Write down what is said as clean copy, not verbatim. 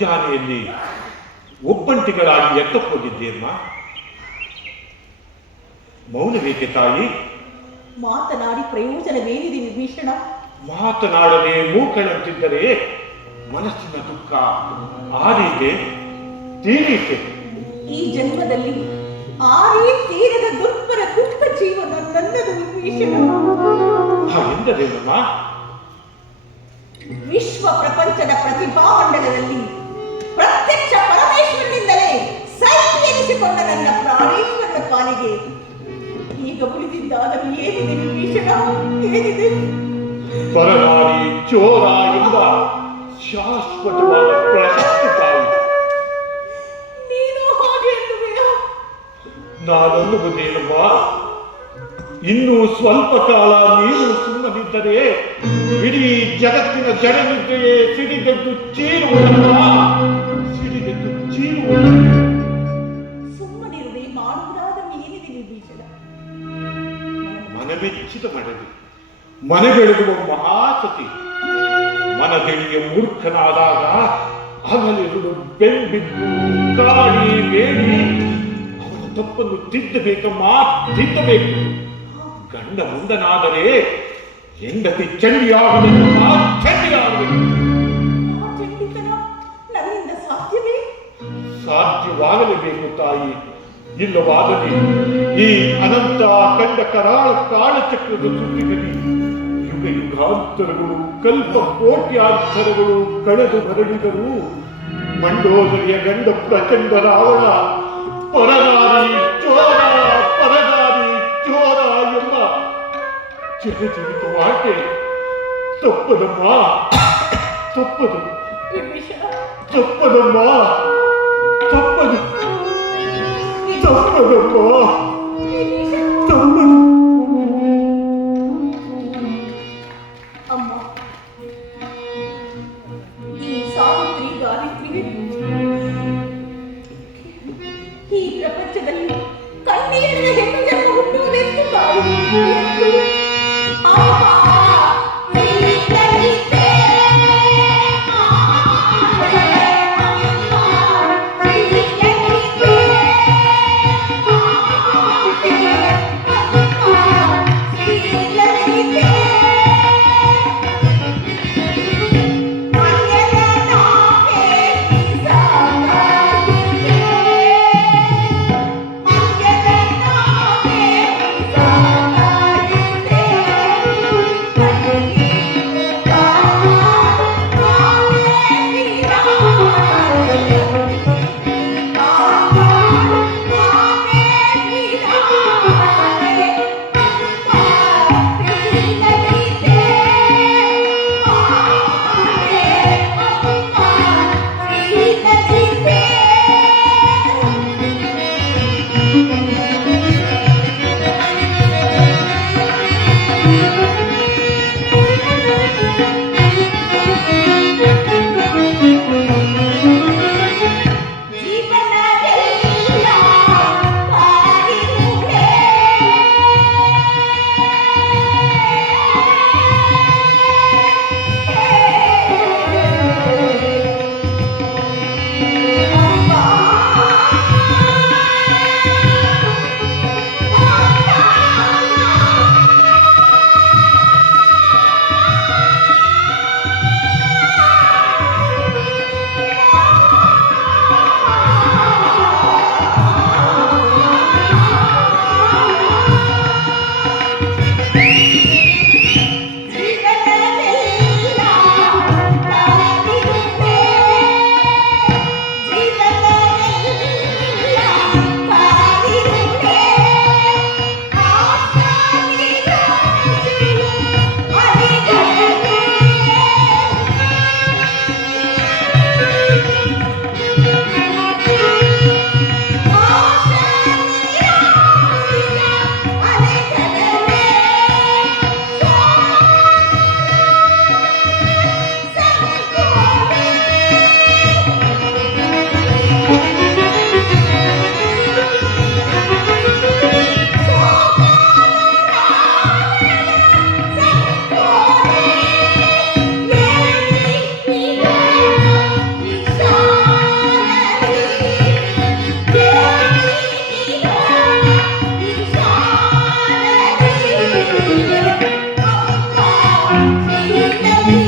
ಮುಂಜಾನೆಯಲ್ಲಿ ಒಬ್ಬಂಟಿಗಳಾಗಿ ಎತ್ತಕ್ಕೋಗಿದ್ದೀರಮ್ಮ. ಮೌನವೇಕೆ ತಾಯಿ? ಮಾತನಾಡಿ ಪ್ರಯೋಜನವೇನಿದೆ ವಿಭೀಷಣ? ಮಾತನಾಡದೆ ಮೂಕಳಂತಿದ್ದರೆ ಮನಸ್ಸಿನ ದುಃಖ ಆರೀತೆ ತೀರೀತೆ. ಈ ಜನ್ಮದಲ್ಲಿ ಆರೀ ತೀರದ ದುರ್ಬರ ದುಃಖ ಜೀವನ ನನ್ನದು ವಿಭೀಷಣ. ಎಂದರೇನಮ್ಮ? ವಿಶ್ವ ಪ್ರಪಂಚದ ಪ್ರತಿಭಾಮಂಡಲದಲ್ಲಿ ಪ್ರತ್ಯಕ್ಷ ಪರಮೇಶ್ವರನಿಂದಲೇ ಸೈ ಎನಿಸಿಕೊಂಡ ನನ್ನ ಪ್ರಾಣೇಶ್ವರನ ಪಾಲಿಗೆ ಈಗ ಉಳಿದಿದ್ದಾದರೂ ಏನಿದೆ ವಿಭೀಷಣ? ಏನಿದೆ? ಪರನಾರಿ ಚೋರ ಎಂಬ ಶಾಶ್ವತವಾದ ಪ್ರಶಸ್ತಿ ತಾಯಿ. ನೀನು ಹಾಗೆ ಅನ್ನುವೆಯಾ? ನಾನನ್ನುವುದೇನಮ್ಮ, ಇನ್ನೂ ಸ್ವಲ್ಪ ಕಾಲ ನೀನು ಸುಮ್ಮನಿದ್ದರೆ ಇಡೀ ಜಗತ್ತಿನ ಜನನಿದ್ದೆಯೇ ಸಿಡಿದೆದ್ದು ಚೀರುವುದಲ್ಲ, ಸಿಡಿದೆದ್ದು ಚೀರುವುದು. ಸುಮ್ಮನಿರದೆ ಮಾಡುವುದಾದ ಏನಿದೆ ವಿಭೀಷಣ? ಮನವೆಚ್ಚಿದ ಮಡದಿ, ಮನಗೆಳೆದುವ ಮಹಾಸತಿ. ಮನಗೆಳೆಯ ಮೂರ್ಖನಾದಾಗ ಹಗಲಿರುಳು ಬೆಂಬಿದ್ದು ಕಾಡಿ ಬೇಡಿ ಅವನ ತಪ್ಪನ್ನು ತಿದ್ದಬೇಕಮ್ಮ, ತಿದ್ದಬೇಕು. ಗಂಡ ಮುಂದನಾದರೆ ಹೆಂಡತಿ ಚಂಡಿಯಾಗಬೇಕಮ್ಮ, ಚಂಡಿಯಾಗಬೇಕು. ನನ್ನಿಂದ ಸಾಧ್ಯವೇ? ಸಾಧ್ಯವಾಗಲೇಬೇಕು ತಾಯಿ. ಇಲ್ಲವಾಗಲಿ ಈ ಅನಂತ ಕಂಡ ಕರಾಳ ಕಾಲಚಕ್ರದ ಸುದ್ದಿನಲ್ಲಿ ಯುಗ ಯುಗಾಂತರಗಳು ಕಲ್ಪ ಕೋಟ್ಯಾಂತರಗಳು ಕಳೆದು ಬರಡಿದರು. ಮಂಡೋದರಿಯ ಗಂಡ ಪ್ರಚಂಡ ರಾವಣ ಪರನಾರಿ ಚೋರ, ಪರನಾರಿ ಚೋರ ಎಂಬ ಜಗಜೀವಿತವಾಕೆ ತಪ್ಪದಮ್ಮ, ತಪ್ಪದು, ತಪ್ಪದಮ್ಮ, ತಪ್ಪದು, ತಪ್ಪದಮ್ಮ, ತಪ್ಪದು. ಅಮ್ಮ, ಈ ಸಾವಿತ್ರಿ ಗಾಯತ್ರಿ ಈ ಪ್ರಪಂಚದಲ್ಲಿ ಕಣ್ಣೀರಿನ ಹೆಣ್ಣು ಜನ್ಮ ಹುಟ್ಟುವುದೆಂದು ತಾಯಿ ಎಂದು ಶ್ರೀ